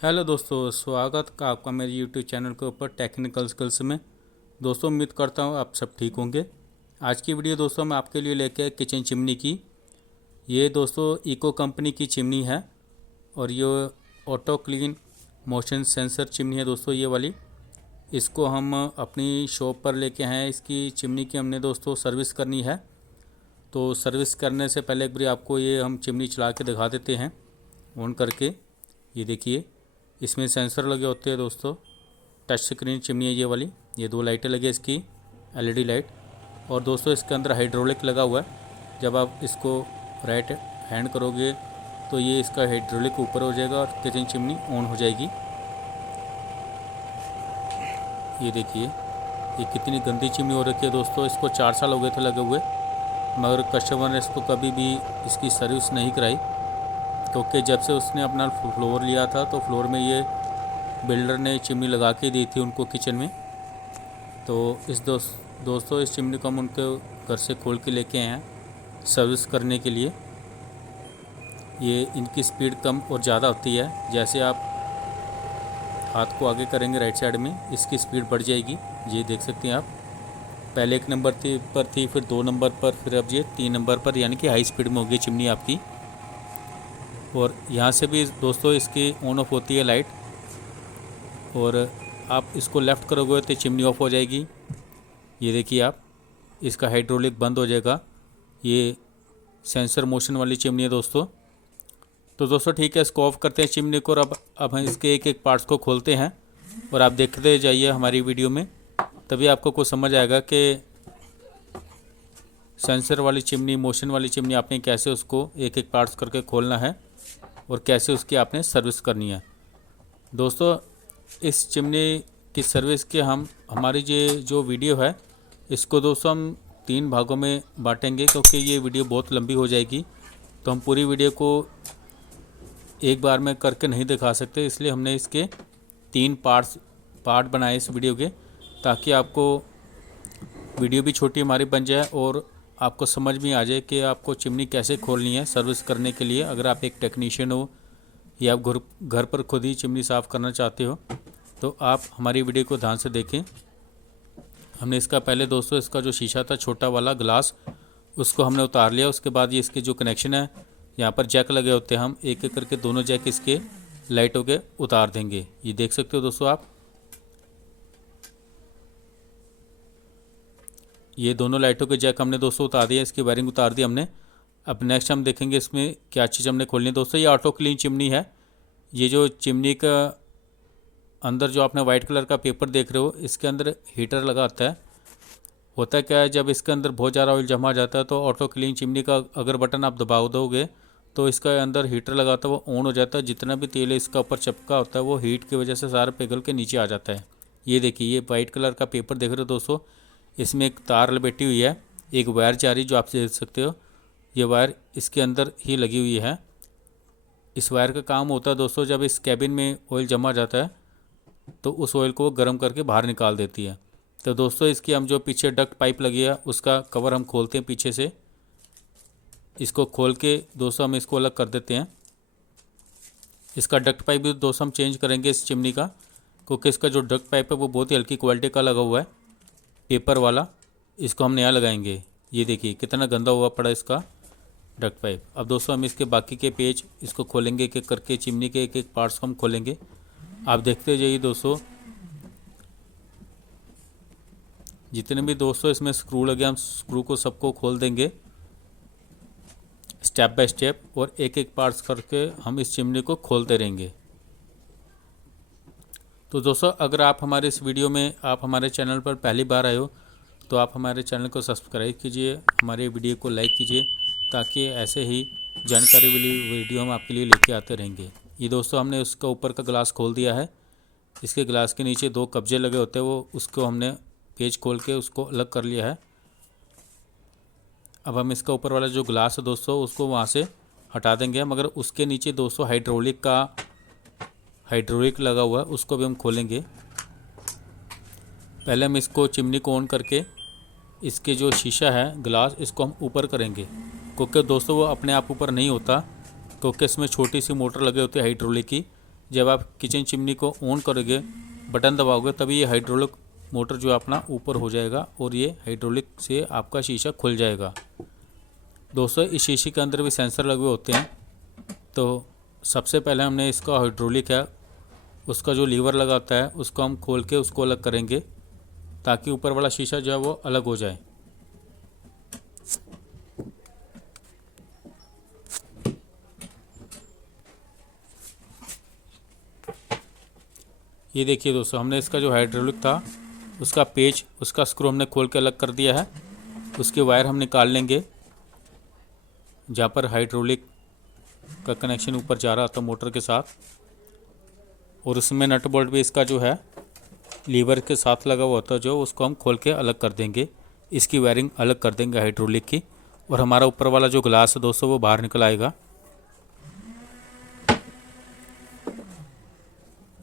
Hello दोस्तों, स्वागत का आपका मेरे यूट्यूब चैनल के ऊपर टेक्निकल स्किल्स में। दोस्तों उम्मीद करता हूँ आप सब ठीक होंगे। आज की वीडियो दोस्तों मैं आपके लिए लेके आया किचन चिमनी की। ये दोस्तों इको कंपनी की चिमनी है और ये auto clean motion sensor chimney है दोस्तों ये वाली। इसको हम अपनी शॉप पर लेके आए हैं। इसकी चिमनी की हमने दोस्तों सर्विस करनी है, तो सर्विस करने से पहले एक बार आपको ये हम चिमनी चला के दिखा देते हैं ऑन करके। ये देखिए, इसमें सेंसर लगे होते हैं दोस्तों। टच स्क्रीन चिमनी है ये वाली। ये दो लाइटें लगी है इसकी, एलईडी लाइट। और दोस्तों इसके अंदर हाइड्रोलिक लगा हुआ है। जब आप इसको राइट हैंड करोगे तो ये इसका हाइड्रोलिक ऊपर हो जाएगा और किचन चिमनी ऑन हो जाएगी। ये देखिए, ये कितनी गंदी चिमनी हो रखी है दोस्तों। इसको 4 साल हो गए थे लगे हुए, मगर कस्टमर ने इसको कभी भी इसकी सर्विस नहीं कराई, क्योंकि जब से उसने अपना फ्लोर लिया था तो फ्लोर में ये बिल्डर ने चिमनी लगा के दी थी उनको किचन में। तो इस दोस्तों इस चिमनी को हम उनके घर से खोल के लेके आए हैं सर्विस करने के लिए। ये इनकी स्पीड कम और ज़्यादा होती है। जैसे आप हाथ को आगे करेंगे राइट साइड में, इसकी स्पीड बढ़ जाएगी। ये देख सकते हैं आप, पहले 1 नंबर पर थी, फिर 2 नंबर पर, फिर अब ये 3 नंबर पर, यानी कि हाई स्पीड में होगी चिमनी आपकी। और यहाँ से भी दोस्तों इसकी ऑन ऑफ होती है लाइट, और आप इसको लेफ़्ट करोगे तो चिमनी ऑफ हो जाएगी। ये देखिए आप, इसका हाइड्रोलिक बंद हो जाएगा। ये सेंसर मोशन वाली चिमनी है दोस्तों। तो दोस्तों ठीक है, इसको ऑफ करते हैं चिमनी को। और अब हम इसके एक एक पार्ट्स को खोलते हैं और आप देखते जाइए हमारी वीडियो में, तभी आपको कुछ समझ आएगा कि सेंसर वाली चिमनी, मोशन वाली चिमनी आपने कैसे उसको एक एक पार्ट्स करके खोलना है और कैसे उसकी आपने सर्विस करनी है। दोस्तों इस चिमनी की सर्विस के हमारी जो वीडियो है, इसको दोस्तों हम 3 भागों में बांटेंगे, क्योंकि ये वीडियो बहुत लंबी हो जाएगी। तो हम पूरी वीडियो को एक बार में करके नहीं दिखा सकते, इसलिए हमने इसके 3 पार्ट बनाए इस वीडियो के, ताकि आपको वीडियो भी छोटी हमारी बन जाए और आपको समझ में आ जाए कि आपको चिमनी कैसे खोलनी है सर्विस करने के लिए। अगर आप एक टेक्नीशियन हो या आप घर पर खुद ही चिमनी साफ़ करना चाहते हो तो आप हमारी वीडियो को ध्यान से देखें। हमने इसका पहले दोस्तों इसका जो शीशा था छोटा वाला ग्लास, उसको हमने उतार लिया। उसके बाद ये इसके जो कनेक्शन है, यहाँ पर जैक लगे होते हैं, हम एक एक करके दोनों जैक इसके लाइटों के उतार देंगे। ये देख सकते हो दोस्तों आप, ये दोनों लाइटों के जैक हमने दोस्तों उतार दिया, इसकी वायरिंग उतार दी हमने। अब नेक्स्ट हम देखेंगे इसमें क्या चीज़ हमने खोलनी है दोस्तों। ये ऑटो क्लीन चिमनी है। ये जो चिमनी का अंदर जो आपने वाइट कलर का पेपर देख रहे हो, इसके अंदर हीटर लगा होता है क्या है, जब इसके अंदर बहुत ज़्यादा ऑयल जमा जाता है तो ऑटो क्लीन चिमनी का अगर बटन आप दबा दोगे तो इसका अंदर हीटर लगा होता है, वो ऑन हो जाता है। जितना भी तेल इसका ऊपर चिपका होता है वो हीट की वजह से सारा पिघल के नीचे आ जाता है। ये देखिए, ये वाइट कलर का पेपर देख रहे हो दोस्तों, इसमें एक तार लपेटी हुई है, एक वायर जा रही जो आप देख सकते हो। ये वायर इसके अंदर ही लगी हुई है। इस वायर का काम होता है दोस्तों, जब इस कैबिन में ऑयल जमा जाता है तो उस ऑयल को गर्म करके बाहर निकाल देती है। तो दोस्तों इसकी हम जो पीछे डक्ट पाइप लगी है उसका कवर हम खोलते हैं पीछे से। इसको खोल के दोस्तों हम इसको अलग कर देते हैं। इसका डक्ट पाइप भी दोस्तों हम चेंज करेंगे इस चिमनी का, क्योंकि इसका जो डक्ट पाइप है वो बहुत ही हल्की क्वालिटी का लगा हुआ है, पेपर वाला। इसको हम नया लगाएंगे। ये देखिए कितना गंदा हुआ पड़ा इसका डक्ट पाइप। अब दोस्तों हम इसके बाकी के पेज इसको खोलेंगे, एक एक करके चिमनी के एक एक पार्ट्स को हम खोलेंगे। आप देखते जाइए दोस्तों, जितने भी दोस्तों इसमें स्क्रू लगे हम स्क्रू को सबको खोल देंगे स्टेप बाय स्टेप, और एक एक पार्ट्स करके हम इस चिमनी को खोलते रहेंगे। तो दोस्तों अगर आप हमारे इस वीडियो में आप हमारे चैनल पर पहली बार आए हो तो आप हमारे चैनल को सब्सक्राइब कीजिए, हमारे वीडियो को लाइक कीजिए, ताकि ऐसे ही जानकारी वाली वीडियो हम आपके लिए लेके आते रहेंगे। ये दोस्तों हमने उसका ऊपर का ग्लास खोल दिया है। इसके ग्लास के नीचे 2 कब्जे लगे होते हैं, वो उसको हमने पेज खोल के उसको अलग कर लिया है। अब हम इसका ऊपर वाला जो ग्लास है दोस्तों उसको वहाँ से हटा देंगे, मगर उसके नीचे दोस्तों हाइड्रोलिक लगा हुआ है, उसको भी हम खोलेंगे। पहले हम इसको चिमनी को ऑन करके इसके जो शीशा है ग्लास, इसको हम ऊपर करेंगे, क्योंकि दोस्तों वो अपने आप ऊपर नहीं होता, क्योंकि इसमें छोटी सी मोटर लगी होती है हाइड्रोलिक की। जब आप किचन चिमनी को ऑन करोगे, बटन दबाओगे, तभी ये हाइड्रोलिक मोटर जो अपना ऊपर हो जाएगा और ये हाइड्रोलिक से आपका शीशा खुल जाएगा। दोस्तों इस शीशे के अंदर भी सेंसर लगे हुए होते हैं। तो सबसे पहले हमने इसका हाइड्रोलिक है उसका जो लीवर लगा होता है उसको हम खोल के उसको अलग करेंगे, ताकि ऊपर वाला शीशा जो है वो अलग हो जाए। ये देखिए दोस्तों, हमने इसका जो हाइड्रोलिक था उसका पेच, उसका स्क्रू हमने खोल के अलग कर दिया है। उसके वायर हम निकाल लेंगे जहाँ पर हाइड्रोलिक का कनेक्शन ऊपर जा रहा था मोटर के साथ, और उसमें नट बोल्ट भी इसका जो है लीवर के साथ लगा हुआ था जो, उसको हम खोल के अलग कर देंगे। इसकी वायरिंग अलग कर देंगे हाइड्रोलिक की, और हमारा ऊपर वाला जो ग्लास है दोस्तों वो बाहर निकल आएगा।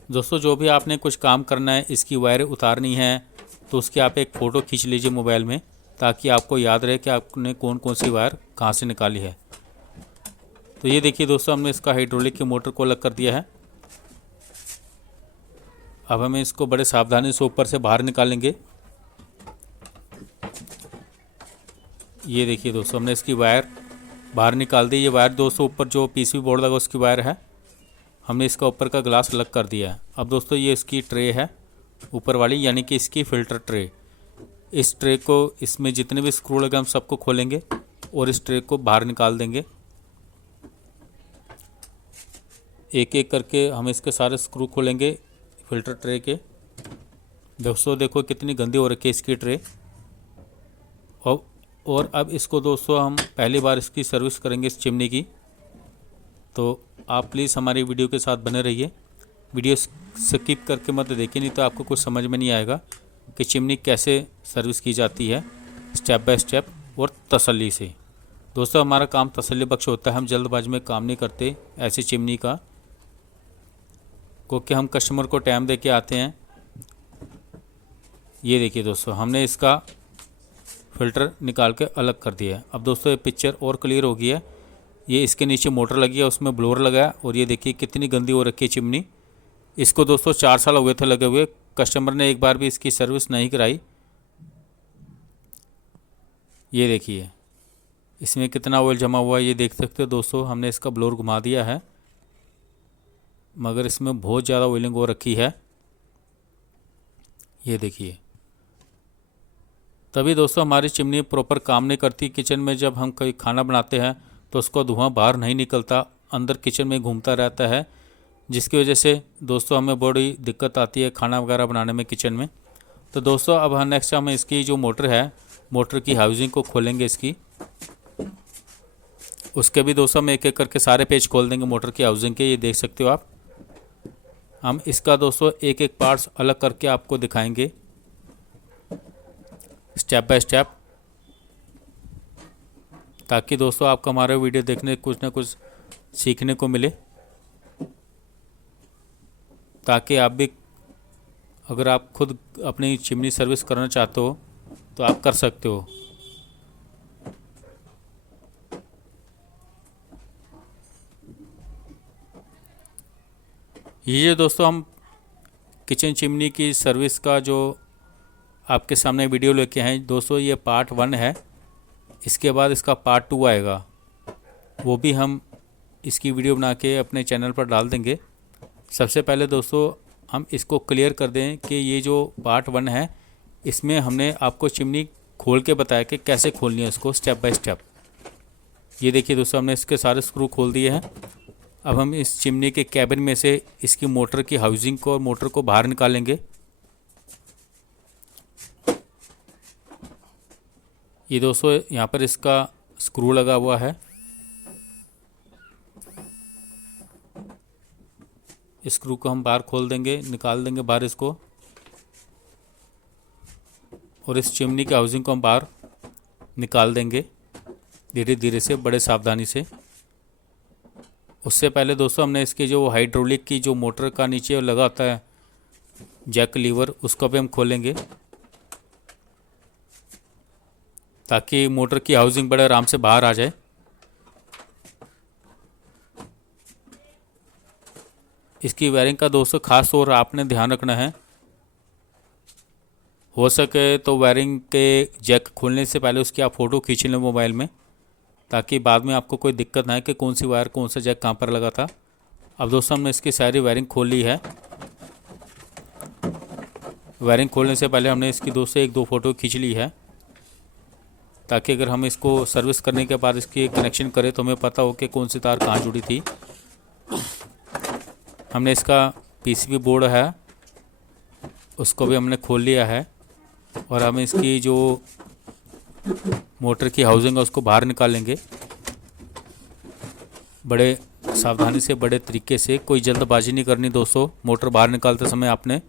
दोस्तों जो भी आपने कुछ काम करना है, इसकी वायर उतारनी है, तो उसकी आप एक फ़ोटो खींच लीजिए मोबाइल में, ताकि आपको याद रहे कि आपने कौन कौन सी वायर कहाँ से निकाली है। तो ये देखिए दोस्तों, हमने इसका हाइड्रोलिक की मोटर को अलग कर दिया है। अब हमें इसको बड़े सावधानी से ऊपर से बाहर निकालेंगे। ये देखिए दोस्तों, हमने इसकी वायर बाहर निकाल दी। ये वायर दोस्तों ऊपर जो पीसीबी बोर्ड लगा उसकी वायर है, हमने इसका ऊपर का ग्लास अलग कर दिया है। अब दोस्तों ये इसकी ट्रे है ऊपर वाली, यानी कि इसकी फ़िल्टर ट्रे। इस ट्रे को, इसमें जितने भी स्क्रू लगे हम सबको खोलेंगे और इस ट्रे को बाहर निकाल देंगे। एक एक करके हम इसके सारे स्क्रू खोलेंगे फ़िल्टर ट्रे के। दोस्तों देखो कितनी गंदी हो रखी है इसकी ट्रे। और अब इसको दोस्तों हम पहली बार इसकी सर्विस करेंगे इस चिमनी की, तो आप प्लीज़ हमारी वीडियो के साथ बने रहिए। वीडियो स्किप करके मत देखिए, नहीं तो आपको कुछ समझ में नहीं आएगा कि चिमनी कैसे सर्विस की जाती है स्टेप बाय स्टेप और तसल्ली से। दोस्तों हमारा काम तसल्ली बख्श होता है, हम जल्दबाजी में काम नहीं करते ऐसी चिमनी का, क्योंकि हम कस्टमर को टाइम दे के आते हैं। ये देखिए दोस्तों, हमने इसका फ़िल्टर निकाल के अलग कर दिया है। अब दोस्तों ये पिक्चर और क्लियर हो गई है। ये इसके नीचे मोटर लगी है, उसमें ब्लोअर लगा है, और ये देखिए कितनी गंदी हो रखी है चिमनी। इसको दोस्तों 4 साल हो गए थे लगे हुए, कस्टमर ने एक बार भी इसकी सर्विस नहीं कराई। ये देखिए इसमें कितना ऑयल जमा हुआ है, ये देख सकते हो दोस्तों। हमने इसका ब्लोअर घुमा दिया है, मगर इसमें बहुत ज़्यादा ऑयलिंग हो रखी है। ये देखिए, तभी दोस्तों हमारी चिमनी प्रॉपर काम नहीं करती। किचन में जब हम कोई खाना बनाते हैं तो उसका धुआं बाहर नहीं निकलता, अंदर किचन में घूमता रहता है, जिसकी वजह से दोस्तों हमें बड़ी दिक्कत आती है खाना वगैरह बनाने में किचन में। तो दोस्तों अब हम नेक्स्ट हम इसकी जो मोटर है, मोटर की हाउसिंग को खोलेंगे इसकी। उसके भी दोस्तों हम एक एक करके सारे पेज खोल देंगे मोटर की हाउसिंग के। ये देख सकते हो आप। हम इसका दोस्तों एक एक पार्ट्स अलग करके आपको दिखाएंगे स्टेप बाय स्टेप, ताकि दोस्तों आपको हमारा वीडियो देखने कुछ ना कुछ सीखने को मिले, ताकि आप भी अगर आप खुद अपनी चिमनी सर्विस करना चाहते हो तो आप कर सकते हो। ये दोस्तों हम किचन चिमनी की सर्विस का जो आपके सामने वीडियो लेके हैं दोस्तों, ये पार्ट 1 है। इसके बाद इसका पार्ट 2 आएगा, वो भी हम इसकी वीडियो बना के अपने चैनल पर डाल देंगे। सबसे पहले दोस्तों हम इसको क्लियर कर दें कि ये जो पार्ट 1 है इसमें हमने आपको चिमनी खोल के बताया कि कैसे खोलनी है इसको स्टेप बाय स्टेप। ये देखिए दोस्तों, हमने इसके सारे स्क्रू खोल दिए हैं। अब हम इस चिमनी के कैबिन में से इसकी मोटर की हाउसिंग को और मोटर को बाहर निकालेंगे। ये दोस्तों यहाँ पर इसका स्क्रू लगा हुआ है, स्क्रू को हम बाहर खोल देंगे, निकाल देंगे बाहर इसको, और इस चिमनी की हाउसिंग को हम बाहर निकाल देंगे धीरे धीरे से, बड़े सावधानी से। उससे पहले दोस्तों हमने इसके जो हाइड्रोलिक की जो मोटर का नीचे लगा होता है जैक लीवर, उसको भी हम खोलेंगे, ताकि मोटर की हाउसिंग बड़े आराम से बाहर आ जाए। इसकी वायरिंग का दोस्तों खास तौर आपने ध्यान रखना है, हो सके तो वायरिंग के जैक खोलने से पहले उसकी आप फ़ोटो खींच लें मोबाइल में, ताकि बाद में आपको कोई दिक्कत ना आए कि कौन सी वायर कौन सा जैक कहाँ पर लगा था। अब दोस्तों हमने इसकी सारी वायरिंग खोल ली है। वायरिंग खोलने से पहले हमने इसकी दोस्तों 1-2 फ़ोटो खींच ली है, ताकि अगर हम इसको सर्विस करने के बाद इसकी कनेक्शन करें तो हमें पता हो कि कौन सी तार कहाँ जुड़ी थी। हमने इसका पीसीबी बोर्ड है उसको भी हमने खोल लिया है, और हम इसकी जो मोटर की हाउसिंग है उसको बाहर निकालेंगे बड़े सावधानी से, बड़े तरीके से। कोई जल्दबाजी नहीं करनी दोस्तों, मोटर बाहर निकालते समय आपने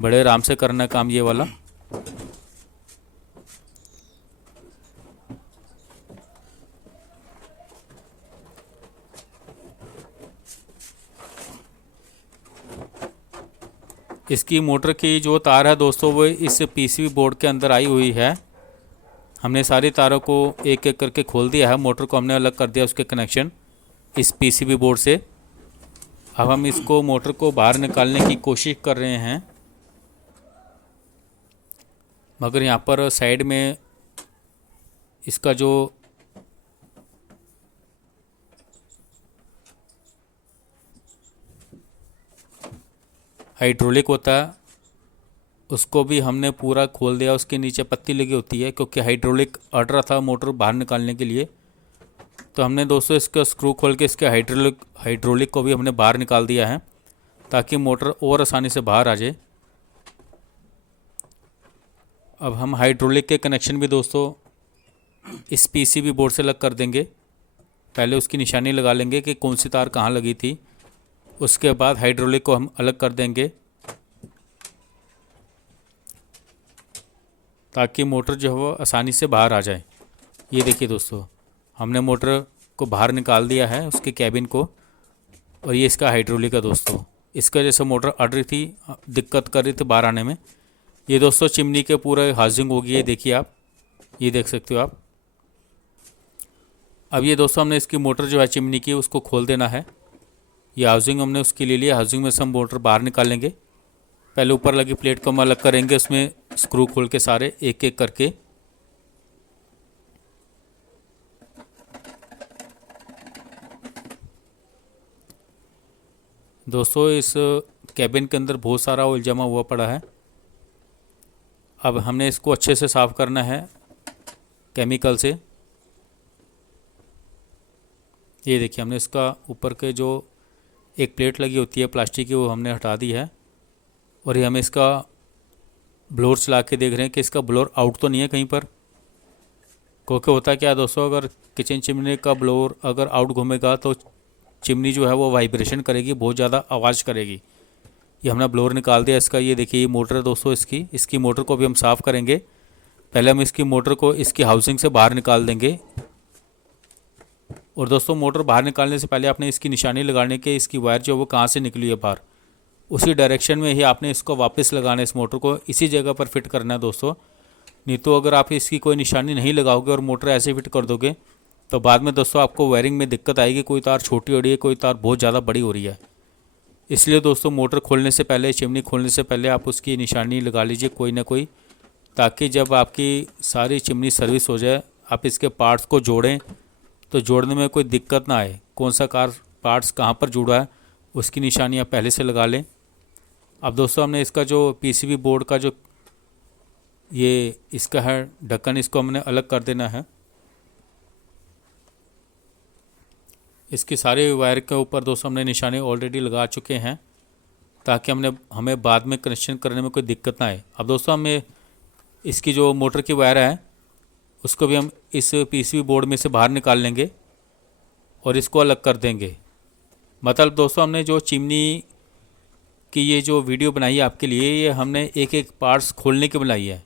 बड़े आराम से करना काम ये वाला। इसकी मोटर की जो तार है दोस्तों वो इस पीसीबी बोर्ड के अंदर आई हुई है। हमने सारी तारों को एक एक करके खोल दिया है, मोटर को हमने अलग कर दिया उसके कनेक्शन इस पीसीबी बोर्ड से। अब हम इसको मोटर को बाहर निकालने की कोशिश कर रहे हैं, मगर यहाँ पर साइड में इसका जो हाइड्रोलिक होता है उसको भी हमने पूरा खोल दिया। उसके नीचे पत्ती लगी होती है, क्योंकि हाइड्रोलिक अड़ रहा था मोटर बाहर निकालने के लिए। तो हमने दोस्तों इसका स्क्रू खोल के इसके हाइड्रोलिक को भी हमने बाहर निकाल दिया है, ताकि मोटर और आसानी से बाहर आ जाए। अब हम हाइड्रोलिक के कनेक्शन भी दोस्तों इस पीसीबी बोर्ड से अलग कर देंगे। पहले उसकी निशानी लगा लेंगे कि कौन सी तार कहाँ लगी थी, उसके बाद हाइड्रोलिक को हम अलग कर देंगे, ताकि मोटर जो है वो आसानी से बाहर आ जाए। ये देखिए दोस्तों, हमने मोटर को बाहर निकाल दिया है उसके कैबिन को, और ये इसका हाइड्रोलिक है दोस्तों। इसका जैसे मोटर अड़ रही थी, दिक्कत कर रही थी बाहर आने में। ये दोस्तों चिमनी के पूरे हाउसिंग होगी, ये देखिए आप, ये देख सकते हो आप। अब ये दोस्तों हमने इसकी मोटर जो है चिमनी की उसको खोल देना है। ये हाउसिंग हमने उसकी ले लिया, हाउसिंग में से हम मोटर बाहर निकालेंगे। पहले ऊपर लगी प्लेट को हम अलग करेंगे, उसमें स्क्रू खोल के सारे एक एक करके। दोस्तों इस कैबिन के अंदर बहुत सारा ऑयल जमा हुआ पड़ा है। अब हमने इसको अच्छे से साफ़ करना है केमिकल से। ये देखिए हमने इसका ऊपर के जो एक प्लेट लगी होती है प्लास्टिक की वो हमने हटा दी है, और ये हमें इसका ब्लोअर चला के देख रहे हैं कि इसका ब्लोअर आउट तो नहीं है कहीं पर। क्योंकि होता क्या है दोस्तों, अगर किचन चिमनी का ब्लोअर अगर आउट घूमेगा तो चिमनी जो है वो वाइब्रेशन करेगी, बहुत ज़्यादा आवाज़ करेगी। ये हमने ब्लोअर निकाल दिया इसका। ये देखिए ये मोटर है दोस्तों इसकी मोटर को भी हम साफ़ करेंगे। पहले हम इसकी मोटर को इसकी हाउसिंग से बाहर निकाल देंगे। और दोस्तों मोटर बाहर निकालने से पहले आपने इसकी निशानी लगाने के इसकी वायर जो वो कहाँ से निकली है बाहर, उसी डायरेक्शन में ही आपने इसको वापस लगाना है। इस मोटर को इसी जगह पर फिट करना है दोस्तों। नहीं तो अगर आप इसकी कोई निशानी नहीं लगाओगे और मोटर ऐसे फिट कर दोगे तो बाद में दोस्तों आपको वायरिंग में दिक्कत आएगी। कोई तार छोटी हो रही है, कोई तार बहुत ज़्यादा बड़ी हो रही है। इसलिए दोस्तों मोटर खोलने से पहले, चिमनी खोलने से पहले आप उसकी निशानी लगा लीजिए कोई ना कोई, ताकि जब आपकी सारी चिमनी सर्विस हो जाए आप इसके पार्ट्स को जोड़ें तो जोड़ने में कोई दिक्कत ना आए। कौन सा कार पार्ट्स कहाँ पर जुड़ा है उसकी निशानी आप पहले से लगा लें। अब दोस्तों हमने इसका जो पीसीबी बोर्ड का जो ये इसका है ढक्कन, इसको हमने अलग कर देना है। इसकी सारे वायर के ऊपर दोस्तों हमने निशाने ऑलरेडी लगा चुके हैं, ताकि हमें बाद में कनेक्शन करने में कोई दिक्कत ना आए। अब दोस्तों हमें इसकी जो मोटर की वायर है उसको भी हम इस पीसीबी बोर्ड में से बाहर निकाल लेंगे और इसको अलग कर देंगे। मतलब दोस्तों हमने जो चिमनी की ये जो वीडियो बनाई है आपके लिए, ये हमने एक एक पार्ट्स खोलने की बनाई है,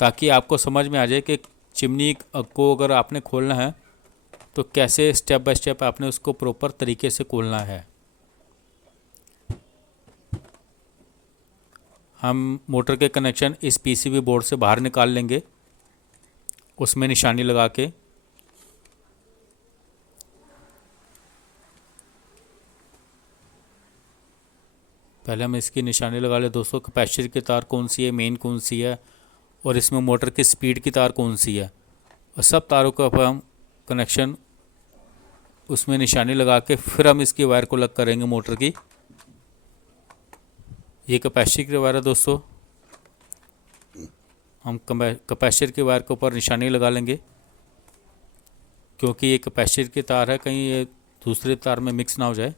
ताकि आपको समझ में आ जाए कि चिमनी को अगर आपने खोलना है तो कैसे स्टेप बाय स्टेप आपने उसको प्रॉपर तरीके से खोलना है। हम मोटर के कनेक्शन इस पीसीबी बोर्ड से बाहर निकाल लेंगे, उसमें निशानी लगा के। पहले हम इसकी निशानी लगा ले दोस्तों, कैपेसिटर की तार कौन सी है, मेन कौन सी है, और इसमें मोटर की स्पीड की तार कौन सी है, और सब तारों का हम कनेक्शन उसमें निशानी लगा के फिर हम इसकी वायर को लग करेंगे मोटर की। ये कैपेसिटर की वायर है दोस्तों, हम कैपेसिटर की वायर के ऊपर निशानी लगा लेंगे, क्योंकि ये कैपेसिटर की तार है, कहीं ये दूसरे तार में मिक्स ना हो जाए।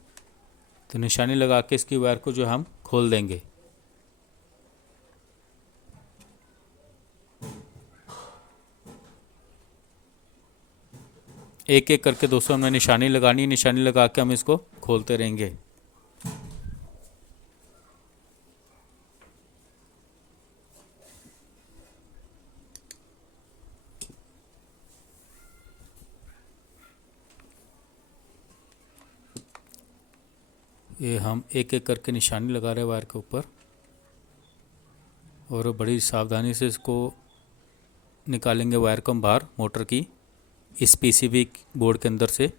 तो निशानी लगा के इसकी वायर को जो हम खोल देंगे। एक एक करके दोस्तों हमने निशानी लगानी है, निशानी लगा के हम इसको खोलते रहेंगे। ये हम एक एक करके निशानी लगा रहे हैं वायर के ऊपर, और बड़ी सावधानी से इसको निकालेंगे वायर को हम बाहर मोटर की इस पीसीबी बोर्ड के अंदर से।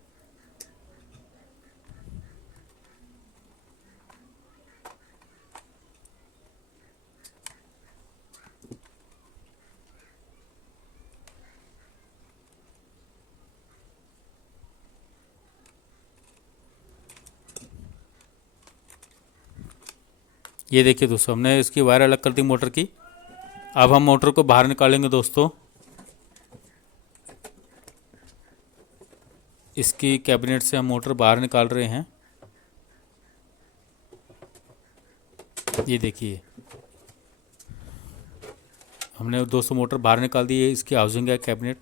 ये देखिए दोस्तों, हमने इसकी वायर अलग कर दी मोटर की। अब हम मोटर को बाहर निकालेंगे दोस्तों। इसकी कैबिनेट से हम मोटर बाहर निकाल रहे हैं। ये देखिए, हमने दोस्तों मोटर बाहर निकाल दी है। इसकी हाउसिंग है कैबिनेट,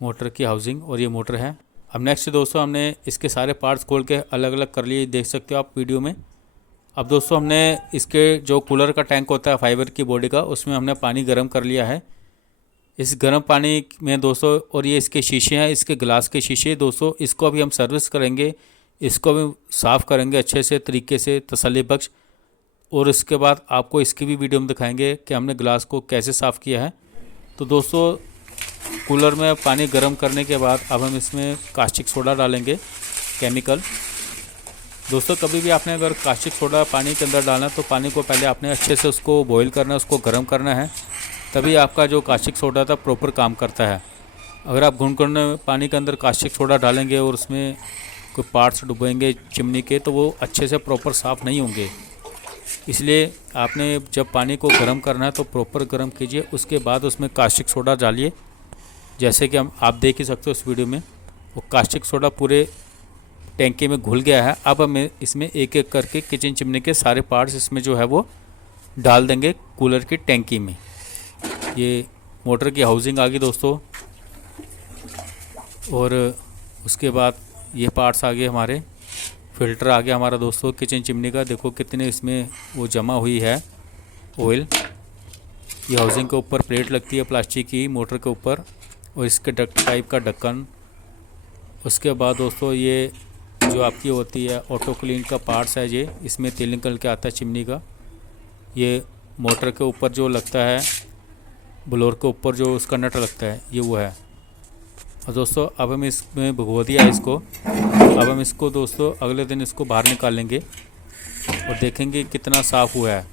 मोटर की हाउसिंग, और ये मोटर है। अब नेक्स्ट दोस्तों हमने इसके सारे पार्ट्स खोल के अलग अलग कर लिए, देख सकते हो आप वीडियो में। अब दोस्तों हमने इसके जो कूलर का टैंक होता है फाइबर की बॉडी का, उसमें हमने पानी गर्म कर लिया है। इस गर्म पानी में दोस्तों, और ये इसके शीशे हैं, इसके गिलास के शीशे दोस्तों, इसको अभी हम सर्विस करेंगे, इसको भी साफ़ करेंगे अच्छे से तरीके से तसल्ली बख्श। और इसके बाद आपको इसकी भी वीडियो में दिखाएंगे कि हमने गिलास को कैसे साफ़ किया है। तो दोस्तों कूलर में पानी गर्म करने के बाद अब हम इसमें कास्टिक सोडा डालेंगे, केमिकल। दोस्तों कभी भी आपने अगर कास्टिक सोडा पानी के अंदर डालना है तो पानी को पहले आपने अच्छे से उसको बॉईल करना है, उसको गर्म करना है, तभी आपका जो कास्टिक सोडा था प्रॉपर काम करता है। अगर आप घुन पानी के अंदर कास्टिक सोडा डालेंगे और उसमें कोई पार्ट्स डुबोएंगे चिमनी के, तो वो अच्छे से प्रॉपर साफ़ नहीं होंगे। इसलिए आपने जब पानी को गर्म करना है तो प्रॉपर गर्म कीजिए, उसके बाद उसमें कास्टिक सोडा डालिए। जैसे कि आप देख ही सकते हो इस वीडियो में, वो कास्टिक सोडा पूरे टैंकी में घुल गया है। अब हमें इसमें एक एक करके किचन चिमनी के सारे पार्ट्स इसमें जो है वो डाल देंगे कूलर की टैंकी में। ये मोटर की हाउसिंग आ गई दोस्तों, और उसके बाद ये पार्ट्स आ गए हमारे। फिल्टर आ गया हमारा दोस्तों किचन चिमनी का, देखो कितने इसमें वो जमा हुई है ऑयल। ये हाउसिंग के ऊपर प्लेट लगती है प्लास्टिक की मोटर के ऊपर, और इसके डक्ट टाइप का ढक्कन। उसके बाद दोस्तों ये जो आपकी होती है ऑटो क्लीन का पार्ट्स है, ये इसमें तेल निकल के आता है चिमनी का। ये मोटर के ऊपर जो लगता है, ब्लोअर के ऊपर जो उसका नट लगता है, ये वो है। और दोस्तों अब हम इसमें भिगो दिया है इसको। अब हम इसको दोस्तों अगले दिन इसको बाहर निकालेंगे और देखेंगे कितना साफ़ हुआ है।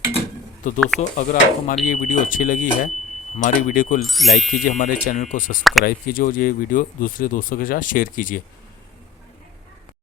तो दोस्तों अगर आपको हमारी ये वीडियो अच्छी लगी है, हमारी वीडियो को लाइक कीजिए, हमारे चैनल को सब्सक्राइब कीजिए, और ये वीडियो दूसरे दोस्तों के साथ शेयर कीजिए।